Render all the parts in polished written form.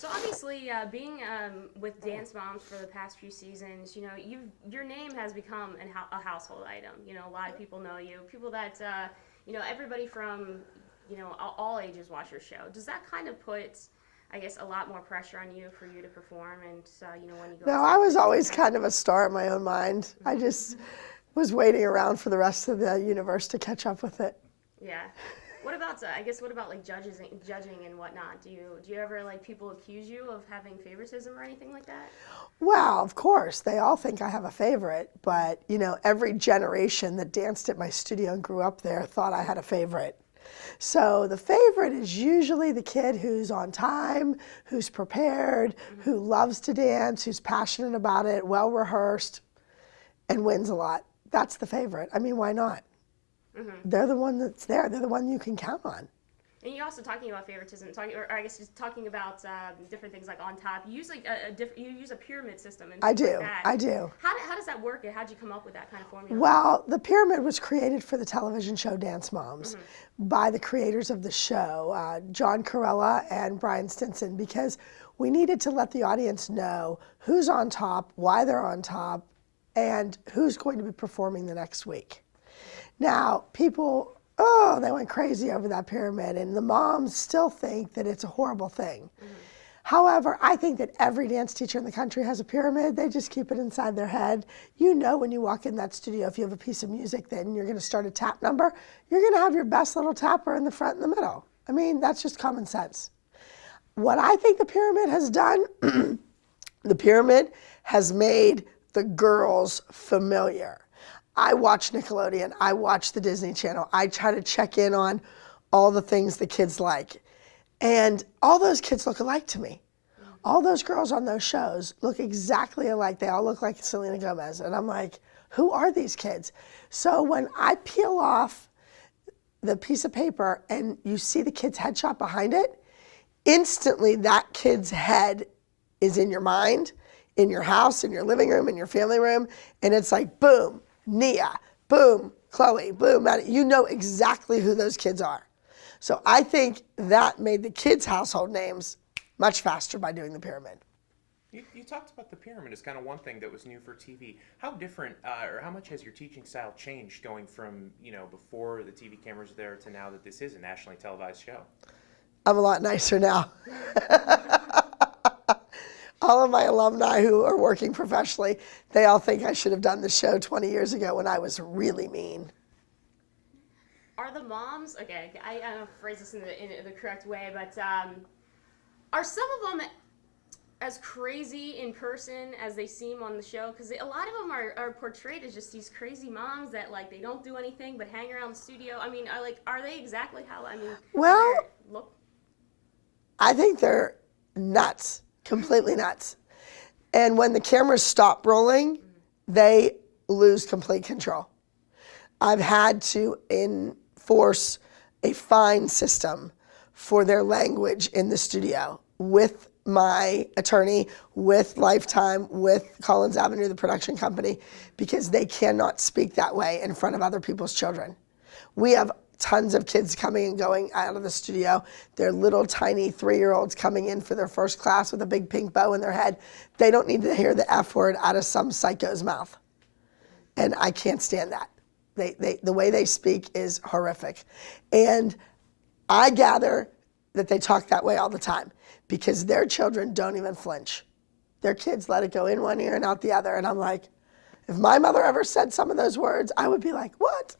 So obviously, being with Dance Moms for the past few seasons, your name has become a household item. A lot of people know you. People that everybody from all ages watch your show. Does that kind of put, I guess, a lot more pressure on you for you to perform and when you go No, outside I was the always season? kind of a star in my own mind. I just was waiting around for the rest of the universe to catch up with it. Yeah. What about I guess what about like judging and whatnot? Do you ever like people accuse you of having favoritism or anything like that? Well, of course, they all think I have a favorite, but every generation that danced at my studio and grew up there thought I had a favorite. So the favorite is usually the kid who's on time, who's prepared, who loves to dance, who's passionate about it, well rehearsed, and wins a lot. That's the favorite. I mean, why not? Mm-hmm. They're the one that's there. They're the one you can count on. And you're also talking about favoritism, or I guess just talking about different things like on top. You use like you use a pyramid system and I things like do. that. I do. How does that work? And how'd you come up with that kind of formula? Well, the pyramid was created for the television show Dance Moms Mm-hmm. by the creators of the show, John Corella and Brian Stinson, because we needed to let the audience know who's on top, why they're on top, and who's going to be performing the next week. Now, people, they went crazy over that pyramid, and the moms still think that it's a horrible thing. Mm-hmm. However, I think that every dance teacher in the country has a pyramid. They just keep it inside their head. You know when you walk in that studio, if you have a piece of music, then you're going to start a tap number, you're going to have your best little tapper in the front and the middle. I mean, that's just common sense. What I think the pyramid has done, the pyramid has made the girls familiar. I watch Nickelodeon. I watch the Disney Channel. I try to check in on all the things the kids like. And all those kids look alike to me. All those girls on those shows look exactly alike. They all look like Selena Gomez. And I'm like, who are these kids? So when I peel off the piece of paper and you see the kid's headshot behind it, instantly that kid's head is in your mind, in your house, in your living room, in your family room. And it's like, boom, Nia, boom, Chloe, boom, Maddie. You know exactly who those kids are. So I think that made the kids' household names much faster by doing the pyramid. You talked about the pyramid as kind of one thing that was new for TV. How different, or how much has your teaching style changed going from, before the TV cameras were there to now that this is a nationally televised show? I'm a lot nicer now. All of my alumni who are working professionally, they all think I should have done the show 20 years ago when I was really mean. Are the moms okay? I don't know if I phrase this in the correct way, but are some of them as crazy in person as they seem on the show? Because a lot of them are portrayed as just these crazy moms that like they don't do anything but hang around the studio. I mean, are they exactly how Well, they look? I think they're nuts, completely nuts. And when the cameras stop rolling, they lose complete control. I've had to enforce a fine system for their language in the studio with my attorney, with Lifetime, with Collins Avenue, the production company, because they cannot speak that way in front of other people's children. We have tons of kids coming and going out of the studio. They're little tiny 3-year-olds coming in for their first class with a big pink bow in their head. They don't need to hear the F word out of some psycho's mouth. And I can't stand that. The way they speak is horrific. And I gather that they talk that way all the time because their children don't even flinch. Their kids let it go in one ear and out the other. And I'm like, if my mother ever said some of those words, I would be like, what?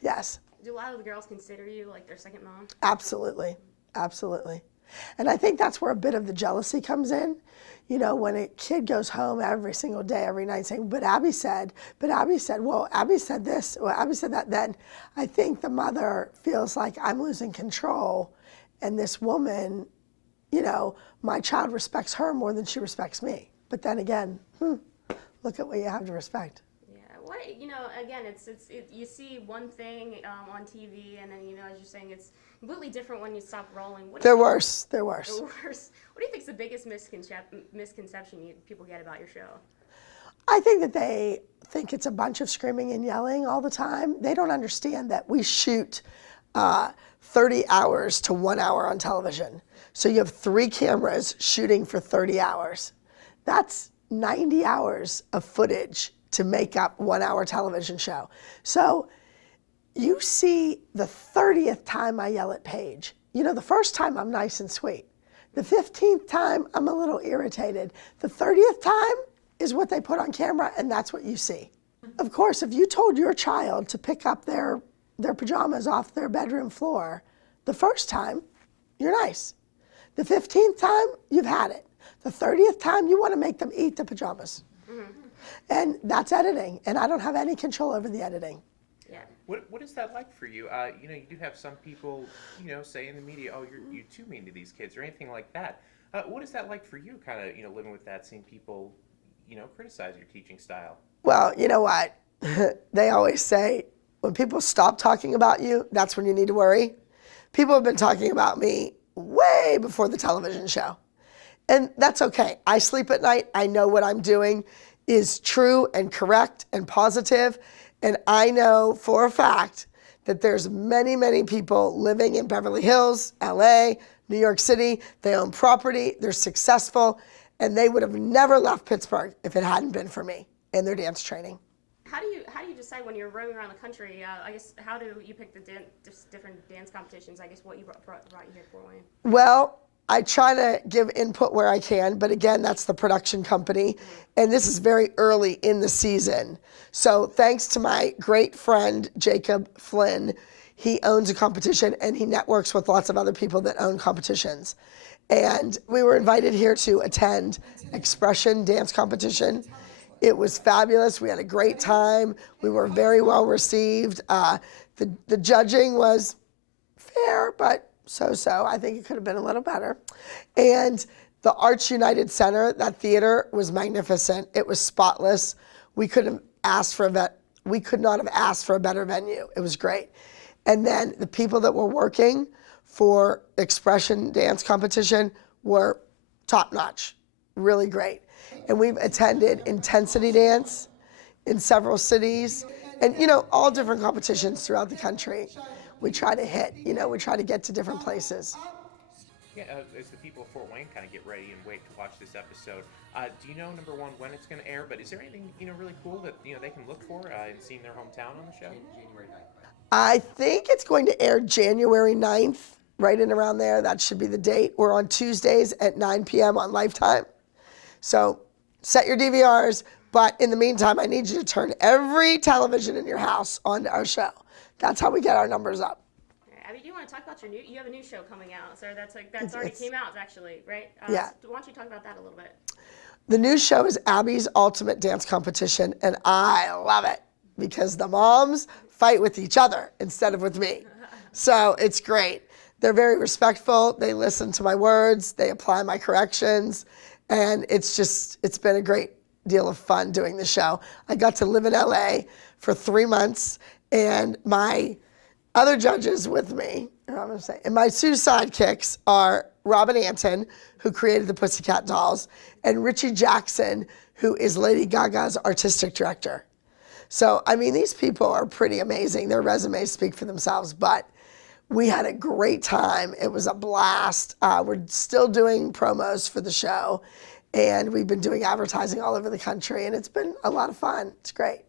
Yes. Do a lot of the girls consider you like their second mom? Absolutely. Absolutely. And I think that's where a bit of the jealousy comes in. When a kid goes home every single day, every night saying, well, Abby said, well, Abby said this, well, Abby said that, then I think the mother feels like I'm losing control. And this woman, my child respects her more than she respects me. But then again, look at what you have to respect. Again, you see one thing on TV, and then as you're saying, it's completely different when you stop rolling. They're worse. They're worse. They're worse. What do you think is the biggest misconception people get about your show? I think that they think it's a bunch of screaming and yelling all the time. They don't understand that we shoot 30 hours to 1 hour on television. So you have 3 cameras shooting for 30 hours. That's 90 hours of footage to make up 1-hour television show. So you see the 30th time I yell at Paige. You know, the first time I'm nice and sweet. The 15th time I'm a little irritated. The 30th time is what they put on camera, and that's what you see. Of course, if you told your child to pick up their pajamas off their bedroom floor, the first time, you're nice. The 15th time, you've had it. The 30th time, you want to make them eat the pajamas. And that's editing, and I don't have any control over the editing. Yeah. What is that like for you? You know, you do have some people, you know, say in the media, "Oh, you're too mean to these kids," or anything like that. What is that like for you? Kind of, you know, living with that, seeing people, you know, criticize your teaching style. Well, you know what? They always say when people stop talking about you, that's when you need to worry. People have been talking about me way before the television show. And that's okay. I sleep at night. I know what I'm doing is true and correct and positive. And I know for a fact that there's many, many people living in Beverly Hills, LA, New York City. They own property. They're successful. And they would have never left Pittsburgh if it hadn't been for me and their dance training. How do you decide when you're roaming around the country? I guess, how do you pick the different dance competitions? I guess what you brought you here for, Wayne? Well, I try to give input where I can, but again, that's the production company. And this is very early in the season. So thanks to my great friend, Jacob Flynn, he owns a competition and he networks with lots of other people that own competitions. And we were invited here to attend Expression Dance Competition. It was fabulous. We had a great time. We were very well received. The judging was fair, but so-so. I think it could have been a little better. And the Arts United Center, that theater was magnificent. It was spotless. We could not have asked for a better venue. It was great. And then the people that were working for Expression Dance Competition were top-notch, really great. And we've attended Intensity Dance in several cities and, you know, all different competitions throughout the country. We try to hit, you know, we try to get to different places. Yeah, as the people of Fort Wayne kind of get ready and wait to watch this episode, do you know, number one, when it's going to air? But is there anything, you know, really cool that, you know, they can look for in seeing their hometown on the show? January 9th. I think it's going to air January 9th, right in around there. That should be the date. We're on Tuesdays at 9 p.m. on Lifetime. So set your DVRs, but in the meantime, I need you to turn every television in your house onto our show. That's how we get our numbers up. Abby, do you want to talk about you have a new show coming out, so that's already came out actually, right? Yeah. So why don't you talk about that a little bit? The new show is Abby's Ultimate Dance Competition, and I love it because the moms fight with each other instead of with me. So it's great. They're very respectful. They listen to my words. They apply my corrections. And it's been a great deal of fun doing the show. I got to live in LA for 3 months, and my other judges with me, and my two sidekicks are Robin Anton, who created the Pussycat Dolls, and Richie Jackson, who is Lady Gaga's artistic director. So, I mean, these people are pretty amazing. Their resumes speak for themselves, but we had a great time. It was a blast. We're still doing promos for the show, and we've been doing advertising all over the country, and it's been a lot of fun. It's great.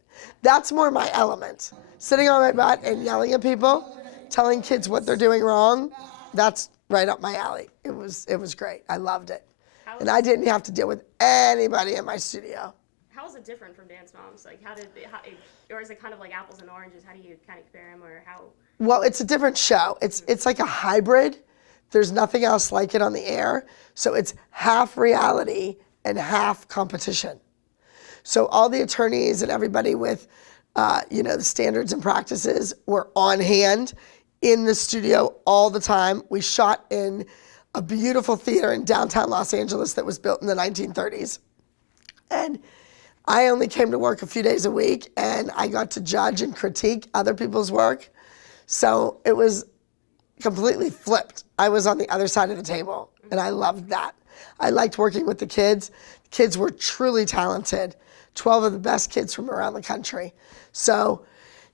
That's more my element. Sitting on my butt and yelling at people, telling kids what they're doing wrong, that's right up my alley. It was great. I loved it. And I didn't have to deal with anybody in my studio. How is it different from Dance Moms? Like, or is it kind of like apples and oranges? How do you kind of compare them, or how? Well, it's a different show. It's like a hybrid. There's nothing else like it on the air. So it's half reality and half competition. So all the attorneys and everybody with, the standards and practices were on hand in the studio all the time. We shot in a beautiful theater in downtown Los Angeles that was built in the 1930s. And I only came to work a few days a week, and I got to judge and critique other people's work. So it was completely flipped. I was on the other side of the table, and I loved that. I liked working with the kids. The kids were truly talented, 12 of the best kids from around the country. So,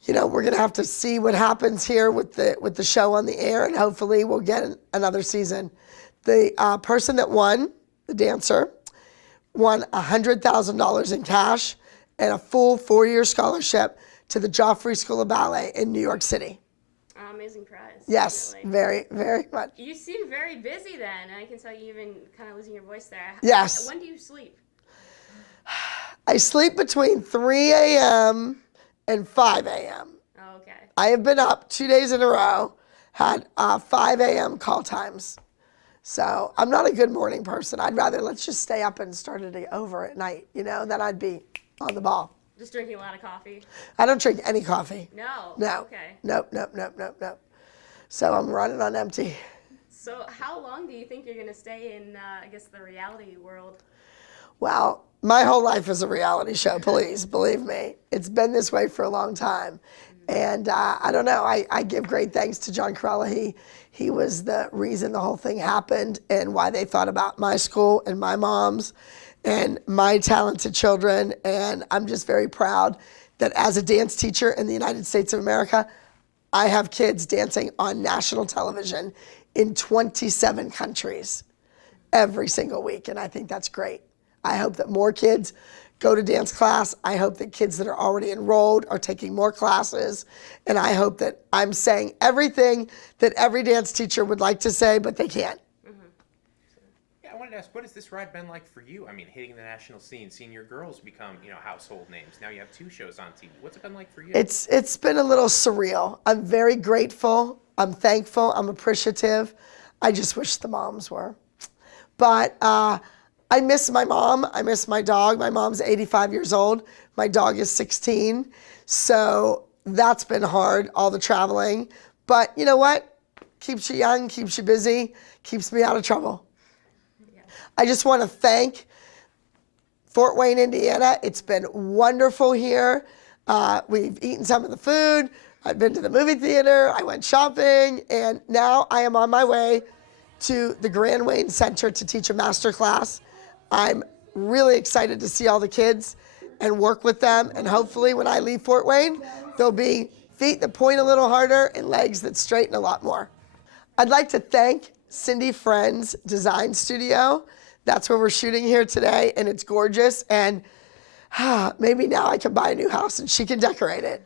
we're going to have to see what happens here with the show on the air, and hopefully we'll get another season. The person that won, the dancer, won $100,000 in cash and a full 4-year scholarship to the Joffrey School of Ballet in New York City. Amazing prize. Yes, Definitely. very, very much. You seem very busy then. I can tell you even kind of losing your voice there. Yes. When do you sleep? I sleep between 3 a.m. and 5 a.m. Oh, okay. I have been up 2 days in a row, had 5 a.m. call times. So I'm not a good morning person. I'd rather let's just stay up and start it over at night, then I'd be on the ball. Just drinking a lot of coffee? I don't drink any coffee. No. No. Okay. Nope. So I'm running on empty. So how long do you think you're going to stay in, the reality world? Well, my whole life is a reality show, please, believe me. It's been this way for a long time. And I don't know, I give great thanks to John Corella. He was the reason the whole thing happened and why they thought about my school and my moms and my talented children. And I'm just very proud that as a dance teacher in the United States of America, I have kids dancing on national television in 27 countries every single week. And I think that's great. I hope that more kids go to dance class. I hope that kids that are already enrolled are taking more classes. And I hope that I'm saying everything that every dance teacher would like to say, but they can't. Yeah, I wanted to ask, what has this ride been like for you? I mean, hitting the national scene, seeing your girls become, household names. Now you have 2 shows on TV. What's it been like for you? It's been a little surreal. I'm very grateful. I'm thankful. I'm appreciative. I just wish the moms were. But I miss my mom. I miss my dog. My mom's 85 years old. My dog is 16. So that's been hard, all the traveling. But you know what? Keeps you young, keeps you busy, keeps me out of trouble. Yeah. I just want to thank Fort Wayne, Indiana. It's been wonderful here. We've eaten some of the food. I've been to the movie theater. I went shopping. And now I am on my way to the Grand Wayne Center to teach a master class. I'm really excited to see all the kids and work with them. And hopefully when I leave Fort Wayne, there'll be feet that point a little harder and legs that straighten a lot more. I'd like to thank Cindy Friend's Design Studio. That's where we're shooting here today, and it's gorgeous. And maybe now I can buy a new house and she can decorate it.